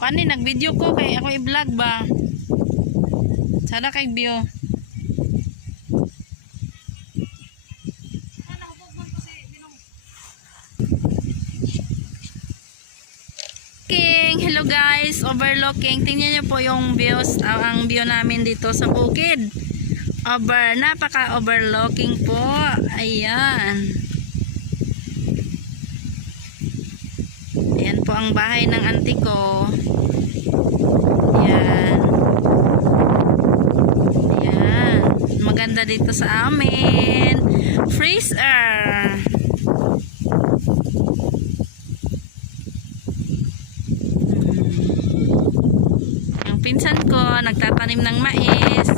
Kani nag-video ko kay ako i-vlog ba. Sada kay view. Hello guys, overlooking. Tingnan niyo po yung views, ang view namin dito sa bukid. Napaka overlooking po. Ayan. Ayan po ang bahay ng auntie ko. Ayan. Ayan. Maganda dito sa amin. Fresh air. Pinsan ko nagtatanim ng mais.